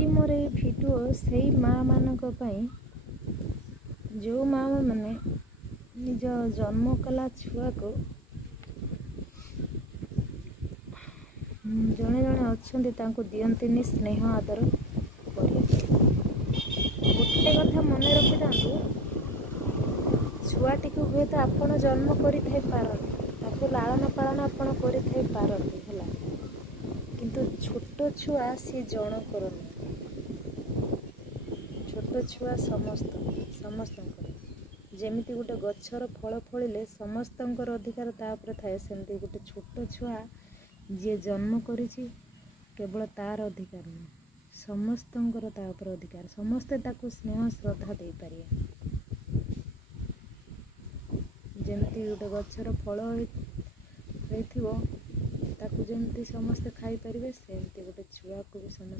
ଆଜି ମୋର এই ଭିଡ଼ିଓ ସେଇ ମାଆ ମାନଙ୍କ ପାଇଁ ଯେଉଁ ମାଆ ମାନେ ନିଜ ଜନ୍ମ କଲା ଛୁଆକୁ ଜଣେ ଜଣେ ଅଛନ୍ତି ତାଙ୍କୁ ଦିଅନ୍ତିନି ସ୍ନେହ ଆଦର କରିବାକୁ। ଗୋଟେ କଥା ମନେ ରଖିଥାନ୍ତୁ, ଛୁଆଟିକୁ ହୁଏତ ଆପଣ ଜନ୍ମ କରିଥାଇ ପାରନ୍ତି, ତାକୁ ଲାଳନ ପାଳନ ଆପଣ କରିଥାଇ ପାରନ୍ତି ହେଲା, କିନ୍ତୁ ଛୋଟ ଛୁଆ ସିଏ ଜଣଙ୍କର ନୁହେଁ। ଛୋଟ ଛୁଆ ସମସ୍ତଙ୍କର। ଯେମିତି ଗୋଟେ ଗଛର ଫଳ ଫଳିଲେ ସମସ୍ତଙ୍କର ଅଧିକାର ତା ଉପରେ ଥାଏ, ସେମିତି ଗୋଟେ ଛୋଟ ଛୁଆ ଯିଏ ଜନ୍ମ କରିଛି କେବଳ ତାର ଅଧିକାର ନୁହେଁ, ସମସ୍ତଙ୍କର ତା ଉପରେ ଅଧିକାର। ସମସ୍ତେ ତାକୁ ସ୍ନେହ ଶ୍ରଦ୍ଧା ଦେଇପାରିବେ। ଯେମିତି ଗୋଟେ ଗଛର ଫଳ ହେଇଥିବ, ତାକୁ ଯେମିତି ସମସ୍ତେ ଖାଇପାରିବେ, ସେମିତି ଗୋଟେ ଛୁଆକୁ ବି ସମସ୍ତେ